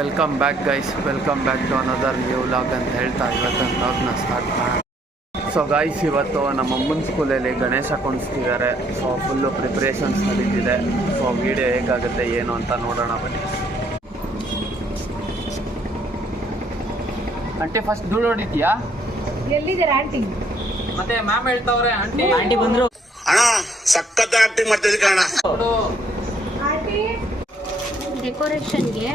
Welcome back guys welcome back to another new vlog ಅಂತ ಹೇಳ್ತಾ ಇವತ್ತಿನ ವ್ಲಾಗ್ನ ಸ್ಟಾರ್ಟ್ ಮಾಡೋಣ. ಸೊ ಗೈಸ್ ಇವತ್ತು ನಮ್ಮ ಅಮ್ಮನ ಸ್ಕೂಲಲ್ಲಿ ಗಣೇಶ ಕುಣಿಸ್ತಿದ್ದಾರೆ. ಸೊ ಫುಲ್ಲು ಪ್ರಿಪ್ರೇಷನ್ಸ್ ನಡೀತಿದೆ. ಸೊ ವಿಡಿಯೋ ಹೇಗಾಗುತ್ತೆ ಏನು ಅಂತ ನೋಡೋಣ ಬನ್ನಿ. ಆಂಟಿ ಫಸ್ಟ್ ಧೂಳು ಹೊಡಿತೀಯಾ ಎಲ್ಲಿದ್ದೀರಾ ಆಂಟಿ ಮತ್ತೆ ಮ್ಯಾಮ್ ಹೇಳ್ತಾವ್ರೆ ಆಂಟಿ ಆಂಟಿ ಬಂದ್ರು. ಅಣ್ಣ ಸಖತ್ ಆಕ್ಟಿಂಗ್ ಮಾಡ್ತಿದ್ದೆ ಕಣ ಡೆಕೋರೇಷನ್ಗೆ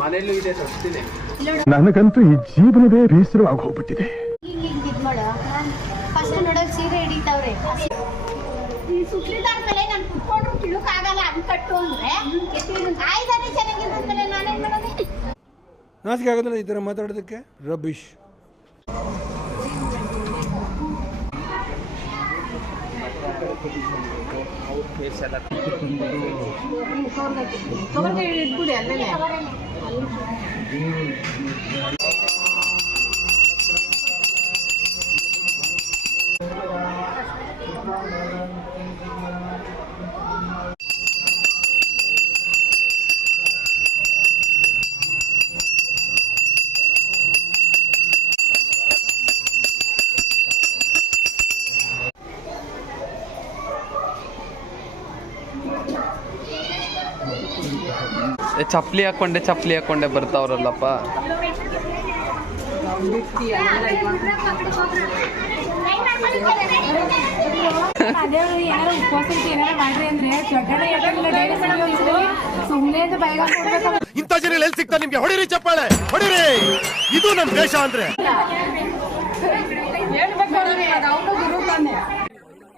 ಮನೇಲೂ ಇದೆ ಸಸ್ತಿದೆ ನನಗಂತೂ ಈ ಜೀವನವೇ ಬೇಸರವಾಗಿ ಹೋಗ್ಬಿಟ್ಟಿದೆ ಹಿಂಗೆ ಹಿಂಗೆ ಫಸ್ಟ್ ನೋಡೋದು ಸೀರೆ ಹಿಡಿತಾವ್ರೆ. ಈ ಸುತ್ಲಿದಾರ್ ಮೇಲೆ ನಾನು ಕುತ್ಕೊಂಡ್ರು ಕಿಳುಕಾಗಲ್ಲ ಹಂಗ್ ಕಟ್ಟು ಅಂದ್ರೆ. ಆಯ್ದಾನೆ ಚೆನ್ನಾಗಿರ್ತದೆ ನಾನೇನ್ ಮಾಡೋದು? ನಾಚಿಕೆ ಆಗೋದಿಲ್ಲ ಈ ಥರ ಮಾತಾಡೋದಕ್ಕೆ? ರಬೀಶ್ ಫೇಸ್ ಎಲ್ಲ Thank you. ಒಂದ್ಸಲಿ ಹಾಕೊಂಡೆ ಚಪ್ಪಲಿ ಹಾಕೊಂಡೆ ಬರ್ತಾವ್ರಲ್ಲಪ್ಪ. ಇಂಥ ಜನ ಎಲ್ಲಿ ಸಿಗ್ತಾ ನಿಮ್ಗೆ? ಹೊಡಿರಿ ಚಪ್ಪಾಳೆ ಹೊಡಿರಿ. ಇದು ನಮ್ ದೇಶ ಅಂದ್ರೆ.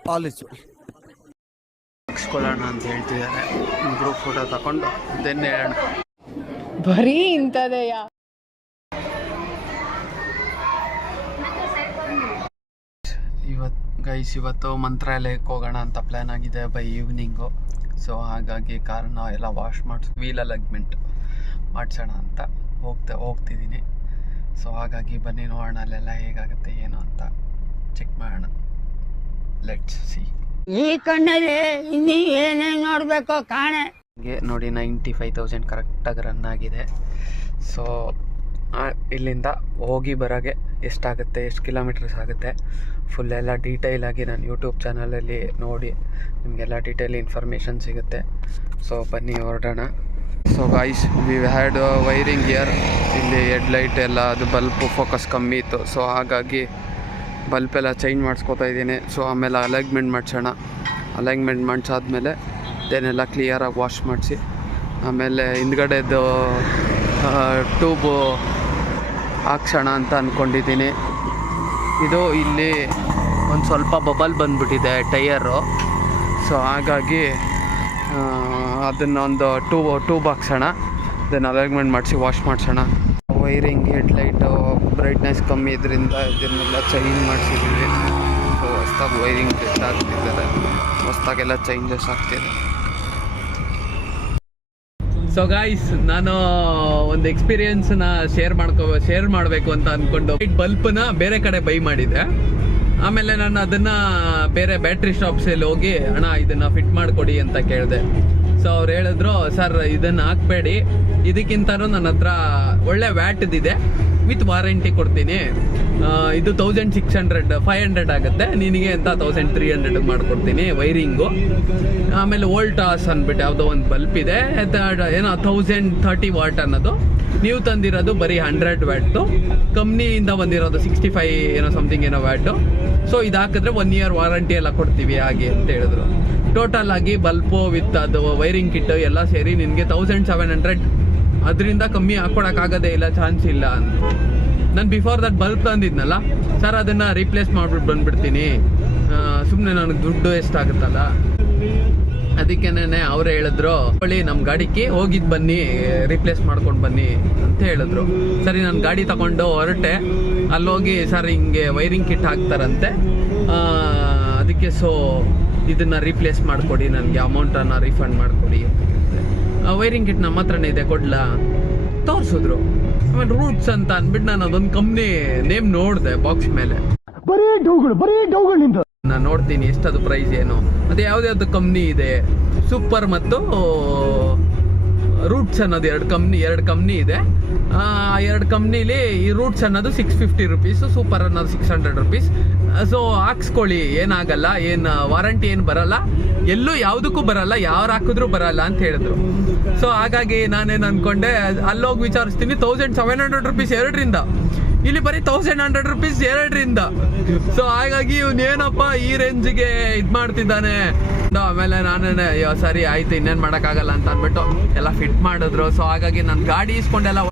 ಅವನು ಹಾಕ್ಸ್ಕೊಳ್ಳೋಣ ಅಂತ ಹೇಳ್ತಿದ್ದಾರೆ. ಗ್ರೂಪ್ ಫೋಟೋ ತಗೊಂಡು ದೆನ್ ಹೇಳೋಣ. ಬರೀ ಇಂಥದೆಯಾ ಇವತ್ತು ಗೈಸ್ ಇವತ್ತು ಮಂತ್ರಾಲಯಕ್ಕೆ ಹೋಗೋಣ ಅಂತ ಪ್ಲ್ಯಾನ್ ಆಗಿದೆ ಬೈ ಈವ್ನಿಂಗು ಸೊ ಹಾಗಾಗಿ ಕಾರನ್ನ ಎಲ್ಲ ವಾಶ್ ಮಾಡಿಸ್ ವೀಲ್ ಅಲಗ್ಮೆಂಟ್ ಮಾಡಿಸೋಣ ಅಂತ ಹೋಗ್ತಾ ಹೋಗ್ತಿದ್ದೀನಿ. ಸೊ ಹಾಗಾಗಿ ಬನ್ನಿ ನೋಡೋಣ ಅಲ್ಲೆಲ್ಲ ಹೇಗಾಗುತ್ತೆ ಏನು ಅಂತ ಚೆಕ್ ಮಾಡೋಣ. ಲೆಟ್ಸ್ ಸಿ ಈ ಕಣ್ಣಲ್ಲಿ ಇನ್ನಿ ಏನೇನು ನೋಡ್ಬೇಕೋ ಕಾಣೆ. ಹಂಗೆ ನೋಡಿ ನೈಂಟಿ ಫೈವ್ ತೌಸಂಡ್ ಕರೆಕ್ಟಾಗಿ ರನ್ ಆಗಿದೆ. ಸೊ ಇಲ್ಲಿಂದ ಹೋಗಿ ಬರೋಗೆ ಎಷ್ಟಾಗುತ್ತೆ, ಎಷ್ಟು ಕಿಲೋಮೀಟರ್ಸ್ ಆಗುತ್ತೆ? ಫುಲ್ ಎಲ್ಲ ಡೀಟೇಲಾಗಿ ನಾನು ಯೂಟ್ಯೂಬ್ ಚಾನಲಲ್ಲಿ ನೋಡಿ, ನಿಮಗೆಲ್ಲ ಡೀಟೇಲ್ ಇನ್ಫಾರ್ಮೇಷನ್ ಸಿಗುತ್ತೆ. ಸೊ ಬನ್ನಿ, ಹೊರಡೋಣ. So guys we had wiring here ಇಲ್ಲಿ ಹೆಡ್ ಲೈಟ್ ಎಲ್ಲ, ಅದು ಬಲ್ಪು ಫೋಕಸ್ ಕಮ್ಮಿ ಇತ್ತು. ಸೊ ಹಾಗಾಗಿ ಬಲ್ಪ್ ಎಲ್ಲ ಚೇಂಜ್ ಮಾಡಿಸ್ಕೊತಾ ಇದ್ದೀನಿ. ಸೊ ಆಮೇಲೆ ಅಲೈನ್ಮೆಂಟ್ ಮಾಡಿಸೋಣ. ಅಲೈನ್ಮೆಂಟ್ ಮಾಡಿಸಾದ್ಮೇಲೆ ದೆನೆಲ್ಲ ಕ್ಲಿಯರಾಗಿ ವಾಶ್ ಮಾಡಿಸಿ. ಆಮೇಲೆ ಹಿಂದ್ಗಡೆದು ಟ್ಯೂಬು ಹಾಕ್ಸೋಣ ಅಂತ ಅಂದ್ಕೊಂಡಿದ್ದೀನಿ ಇದು ಇಲ್ಲಿ ಒಂದು ಸ್ವಲ್ಪ ಬಬಲ್ ಬಂದುಬಿಟ್ಟಿದೆ ಟೈಯರು ಸೊ ಹಾಗಾಗಿ ಅದನ್ನೊಂದು ಟ್ಯೂಬ್ ಟ್ಯೂಬ್ ಹಾಕ್ಸೋಣ. ದೆನ್ ಅಲೈನ್ಮೆಂಟ್ ಮಾಡಿಸಿ ವಾಶ್ ಮಾಡಿಸೋಣ. ವೈರಿಂಗ್ ಹೆಡ್ಲೈಟು ಬ್ರೈಟ್ನೆಸ್ ಕಮ್ಮಿ ಇದರಿಂದ ಇದನ್ನೆಲ್ಲ ಚೇಂಜ್ ಮಾಡಿಸಿದ್ದೀವಿ. ಸೊ ಹೊಸ್ದಾಗಿ ವೈರಿಂಗ್ ಟೆಸ್ಟ್ ಆಗ್ತಿದ್ದಾರೆ. ಹೊಸ್ದಾಗೆಲ್ಲ ಚೇಂಜಸ್ ಆಗ್ತಿದೆ. ಸೊ ಗಾಯ್ಸ್ ನಾನು ಒಂದು ಎಕ್ಸ್ಪೀರಿಯನ್ಸ್ನ ಶೇರ್ ಮಾಡ್ಕೋ ಶೇರ್ ಮಾಡಬೇಕು ಅಂತ ಅಂದ್ಕೊಂಡು ಬಲ್ಪ್ನ ಬೇರೆ ಕಡೆ ಬೈ ಮಾಡಿದೆ. ಆಮೇಲೆ ನಾನು ಅದನ್ನು ಬೇರೆ ಬ್ಯಾಟ್ರಿ ಶಾಪ್ಸಲ್ಲಿ ಹೋಗಿ, ಅಣ್ಣ, ಇದನ್ನು ಫಿಟ್ ಮಾಡಿಕೊಡಿ ಅಂತ ಕೇಳಿದೆ. ಸೊ ಅವ್ರು ಹೇಳಿದ್ರು, ಸರ್, ಇದನ್ನ ಹಾಕ್ಬೇಡಿ. ಇದಕ್ಕಿಂತ ನನ್ನ ಹತ್ರ ಒಳ್ಳೆ ವ್ಯಾಟ್ದಿದೆ ವಿತ್ ವಾರಂಟಿ ಕೊಡ್ತೀನಿ. ಇದು thousand six hundred five hundred ಆಗುತ್ತೆ. ನಿನಗೆ ಅಂತ ತೌಸಂಡ್ ತ್ರೀ ಹಂಡ್ರೆಡ್ ಮಾಡ್ಕೊಡ್ತೀನಿ, ವೈರಿಂಗು. ಆಮೇಲೆ ವೋಲ್ಟಾಸ್ ಅಂದ್ಬಿಟ್ಟು ಯಾವುದೋ ಒಂದು ಬಲ್ಪ್ ಇದೆ. ಏನೋ ತೌಸಂಡ್ ಥರ್ಟಿ ವಾಟ್ ಅನ್ನೋದು. ನೀವು ತಂದಿರೋದು ಬರೀ ಹಂಡ್ರೆಡ್ ವ್ಯಾಟು ಕಂಪ್ನಿಯಿಂದ ಬಂದಿರೋದು ಸಿಕ್ಸ್ಟಿ ಫೈ ಏನೋ ಸಮಥಿಂಗ್ ಏನೋ ವ್ಯಾಟು ಸೊ ಇದು ಹಾಕಿದ್ರೆ ಒನ್ ಇಯರ್ ವಾರಂಟಿ ಎಲ್ಲ ಕೊಡ್ತೀವಿ ಹಾಗೆ ಅಂತ ಹೇಳಿದ್ರು. ಟೋಟಲ್ ಆಗಿ ಬಲ್ಪು, ವಿತ್ ಅದು ವೈರಿಂಗ್ ಕಿಟ್ ಎಲ್ಲ ಸೇರಿ ನಿನಗೆ ತೌಸಂಡ್ ಸೆವೆನ್ ಹಂಡ್ರೆಡ್ ಅದರಿಂದ ಕಮ್ಮಿ ಹಾಕೊಳಕ್ಕಾಗೋದೇ ಇಲ್ಲ ಚಾನ್ಸ್ ಇಲ್ಲ ಅಂತ. ನಾನು ಬಿಫೋರ್ ದಟ್ ಬಲ್ಬ್ ತಂದಿದ್ನಲ್ಲ ಸರ್ ಅದನ್ನ ರೀಪ್ಲೇಸ್ ಮಾಡ್ಬಿಟ್ಟು ಬಂದ್ಬಿಡ್ತೀನಿ. ಸುಮ್ಮನೆ ನನಗೆ ದುಡ್ಡು ಎಷ್ಟಾಗುತ್ತಲ್ಲ ಅದಕ್ಕೇನೆ ಅವ್ರು ಹೇಳಿದ್ರು ಹೊಳಿ ನಮ್ಮ ಗಾಡಿಗೆ ಹೋಗಿದ್ದು ಬನ್ನಿ ರಿಪ್ಲೇಸ್ ಮಾಡ್ಕೊಂಡು ಬನ್ನಿ ಅಂತ ಹೇಳಿದ್ರು. ಸರಿ, ನಾನು ಗಾಡಿ ತಗೊಂಡು ಹೊರಟೆ. ಅಲ್ಲೋಗಿ ಸರ್ ಹಿಂಗೆ ವೈರಿಂಗ್ ಕಿಟ್ ಹಾಕ್ತಾರಂತೆ. ಅದಕ್ಕೆ ಸೊ ಇದನ್ನ ರೀಪ್ಲೇಸ್ ಮಾಡಿಕೊಡಿ, ನನಗೆ ಅಮೌಂಟನ್ನು ರೀಫಂಡ್ ಮಾಡಿಕೊಡಿ ವೈರಿಂಗ್ ಕಿಟ್ ನಮ್ಮ ಹತ್ರನೇ ಇದೆ ಕೊಡ್ಲಾ? ತೋರಿಸಿದ್ರು. ಆಮೇಲೆ ರೂಟ್ಸ್ ಅಂತ ಅಂದ್ಬಿಟ್ಟು ನಾನು ಅದೊಂದು ಕಂಪ್ನಿ ನೇಮ್ ನೋಡಿದೆ ಬಾಕ್ಸ್ ಮೇಲೆ. ಬರೀ ಡೌಗಳು ಬರೀ ಡೌಗಳು ನಿಂದು ನಾನು ನೋಡ್ತೀನಿ ಎಷ್ಟದು ಪ್ರೈಸ್ ಏನು. ಮತ್ತೆ ಯಾವ್ದ್ಯಾವ್ದು ಕಂಪ್ನಿ ಇದೆ? ಸೂಪರ್ ಮತ್ತು ರೂಟ್ಸ್ ಅನ್ನೋದು ಎರಡು ಕಂಪ್ನಿ ಎರಡು ಕಂಪ್ನಿ ಇದೆ. ಆ ಎರಡು ಕಂಪ್ನಿಲಿ ಈ ರೂಟ್ಸ್ ಅನ್ನೋದು ಸಿಕ್ಸ್ ಫಿಫ್ಟಿ ರುಪೀಸು ಸೂಪರ್ ಅನ್ನೋದು ಸಿಕ್ಸ್ ಹಂಡ್ರೆಡ್ ರುಪೀಸ್ ಸೊ ಹಾಕ್ಸ್ಕೊಳ್ಳಿ. ಏನಾಗಲ್ಲ, ಏನು ವಾರಂಟಿ ಏನು ಬರಲ್ಲ? ಎಲ್ಲೂ ಯಾವುದಕ್ಕೂ ಬರಲ್ಲ ಯಾರು ಹಾಕಿದ್ರು ಬರಲ್ಲ ಅಂತ ಹೇಳಿದ್ರು. ಸೊ ಹಾಗಾಗಿ ನಾನೇನು ಅನ್ಕೊಂಡೆ ಅಲ್ಲೋಗಿ ವಿಚಾರಿಸ್ತೀನಿ. ತೌಸಂಡ್ ಸೆವೆನ್ ಹಂಡ್ರೆಡ್ ರುಪೀಸ್ ಎರಡರಿಂದ. ಇಲ್ಲಿ ಬರೀ ತೌಸಂಡ್ ಹಂಡ್ರೆಡ್ ರುಪೀಸ್ ಎರಡರಿಂದ. ಸೊ ಹಾಗಾಗಿ ಇವನೇನಪ್ಪ ಈ ರೇಂಜ್ಗೆ ಇದು ಮಾಡ್ತಿದ್ದಾನೆ? ಆಮೇಲೆ ನಾನೇ ಸರಿ, ಆಯ್ತು, ಇನ್ನೇನು ಮಾಡೋಕ್ಕಾಗಲ್ಲ ಅಂತ ಅಂದ್ಬಿಟ್ಟು ಎಲ್ಲ ಫಿಟ್ ಮಾಡಿದ್ರು. ಸೊ ಹಾಗಾಗಿ ನಾನು ಗಾಡಿ ಇಸ್ಕೊಂಡೆಲ್ಲ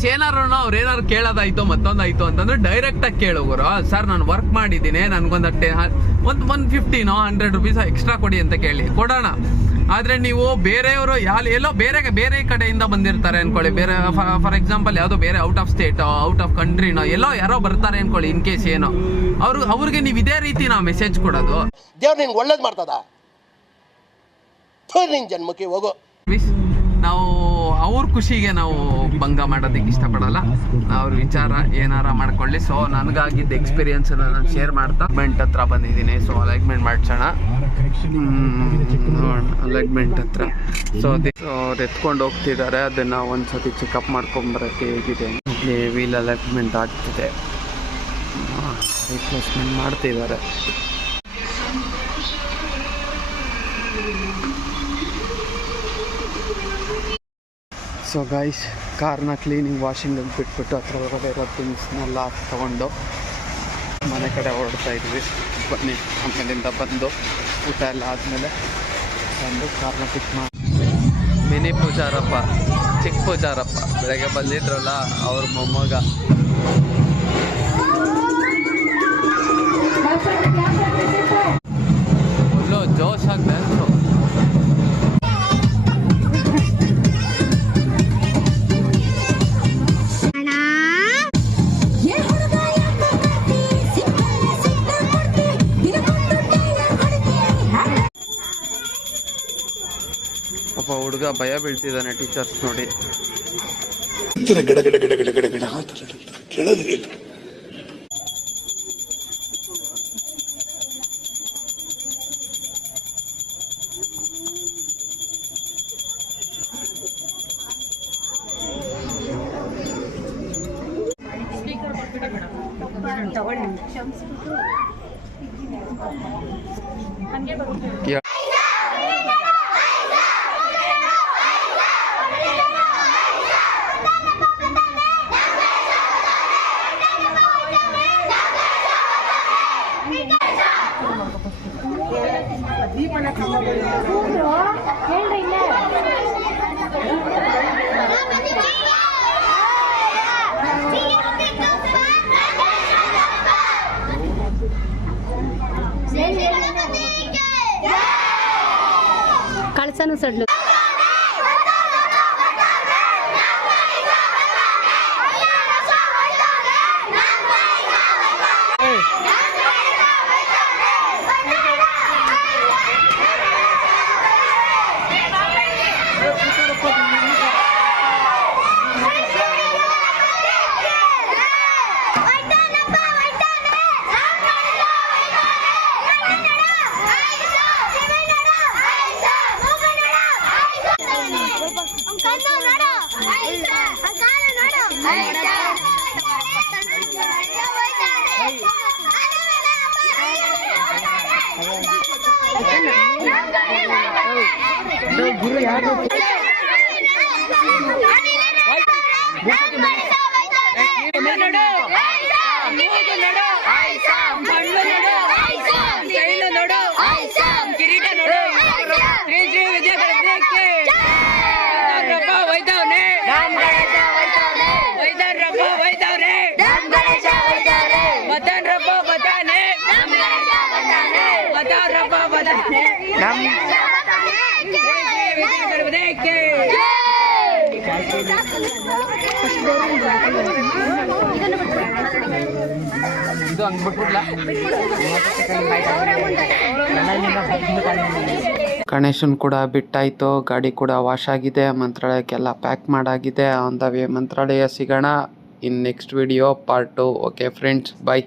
ಇನ್ ಕೇಸ್ ಏನಾರು ಅವ್ರು ಏನಾರು ಕೇಳೋದಾಯ್ತು ಮತ್ತೊಂದಾಯ್ತು ಅಂತಂದ್ರೆ ಡೈರೆಕ್ಟ್ ಆಗಿ ಕೇಳೋರು ಸರ್ ನಾನು ವರ್ಕ್ ಮಾಡಿದ್ದೀನಿ ನನ್ಗೊಂದು ಅಟ್ಟೆ ಒಂದು ಒನ್ ಫಿಫ್ಟಿನೋ ಹಂಡ್ರೆಡ್ ರುಪೀಸ್ ಎಕ್ಸ್ಟ್ರಾ ಕೊಡಿ ಅಂತ ಕೇಳಿ. ಕೊಡೋಣ. ಆದ್ರೆ ನೀವು ಬೇರೆಯವರು ಯಾಲ್ ಎಲ್ಲೋ ಬೇರೆ ಬೇರೆ ಕಡೆಯಿಂದ ಬಂದಿರ್ತಾರೆ ಅನ್ಕೊಳ್ಳಿ. ಬೇರೆ ಫಾರ್ ಎಕ್ಸಾಂಪಲ್ ಯಾವುದೋ ಬೇರೆ out of state out of ಕಂಟ್ರಿನೋ ಎಲ್ಲೋ ಯಾರೋ ಬರ್ತಾರೆ ಅನ್ಕೊಳ್ಳಿ ಇನ್ ಕೇಸ್ ಏನೋ. ಅವ್ರು ಅವ್ರಿಗೆ ನೀವು ಇದೇ ರೀತಿ ನಾವು ಮೆಸೇಜ್ ಕೊಡೋದು. ದೇವ್ರು ನಿಂಗೆ ಒಳ್ಳೇದು ಮಾಡ್ತದ? ಜನ್ಮಕ್ಕೆ ಹೋಗೋ. ನಾವು ಅವ್ರ ಖುಷಿಗೆ ನಾವು ಭಂಗ ಮಾಡೋದಕ್ಕೆ ಇಷ್ಟಪಡಲ್ಲ. ಅವ್ರ ವಿಚಾರ ಏನಾರ ಮಾಡ್ಕೊಳ್ಳಿ. ಸೊ ನನಗಾಗಿದ್ದ ಎಕ್ಸ್ಪೀರಿಯನ್ಸ್ ನಾನು ಶೇರ್ ಮಾಡ್ತಾ ಮೆಂಟ್ ಹತ್ರ ಬಂದಿದ್ದೀನಿ. ಸೊ ಅಲೈನ್ಮೆಂಟ್ ಮಾಡ್ಸೋಣ. ಅಲೈನ್ಮೆಂಟ್ ಹತ್ರ. ಸೊ ಅವ್ರು ಎತ್ಕೊಂಡು ಹೋಗ್ತಿದ್ದಾರೆ. ಅದನ್ನು ಒಂದ್ಸತಿ ಚೆಕಪ್ ಮಾಡ್ಕೊಂಬರಕ್ಕೆ ಹೇಗಿದೆ. ಇಲ್ಲಿ ವೀಲ್ ಅಲೈನ್ಮೆಂಟ್ ಆಗ್ತಿದೆ. ರಿಪ್ಲೇಸ್ಮೆಂಟ್ ಮಾಡ್ತಿದ್ದಾರೆ. ಸೊ ಗೈಸ್ ಕಾರ್ನ ಕ್ಲೀನಿಂಗ್ ವಾಷಿಂಗ್ ಬಿಟ್ಬಿಟ್ಟು ಅದ್ರ ಒಳಗಡೆ ಇರೋ ಥಿಂಗ್ಸ್ನೆಲ್ಲ ತೊಗೊಂಡು ಮನೆ ಕಡೆ ಹೊರಡ್ತಾ ಇದ್ವಿ. ಬನ್ನಿ ಆಮೇಲಿಂದ ಬಂದು ಊಟ ಎಲ್ಲ ಆದಮೇಲೆ ಬಂದು ಕಾರ್ನ ಪಿಕ್ ಮಾಡಿ ಮಿನಿ ಪೂಜಾರಪ್ಪ ಚಿಕ್ಕ ಪೂಜಾರಪ್ಪ. ಬೆಳಗ್ಗೆ ಬಂದಿದ್ರಲ್ಲ ಅವ್ರ ಮೊಮ್ಮಗ. ಹುಡುಗ ಭಯ ಬೀಳ್ತಿದ್ದಾನೆ ಟೀಚರ್ಸ್ ನೋಡಿ. ಹೇಳ್ರಿ ಇಲ್ಲೇ Thank you. ಕಳ್ಸನು ಹಂಗ್ ಇದು ಹಂಗ್ಬಿಟ್ಬಿಡ್ಲಾ ಗಣೇಶನ್ ಕೂಡ ಬಿಟ್ಟಾಯ್ತು, ಗಾಡಿ ಕೂಡ ವಾಶ್ ಆಗಿದೆ, ಮಂತ್ರಾಲಯಕ್ಕೆಲ್ಲ ಪ್ಯಾಕ್ ಮಾಡಾಗಿದೆ. ಆನ್ ದ ವೇ ಮಂತ್ರಾಲಯ ಸಿಗೋಣ. In next video part two okay friends bye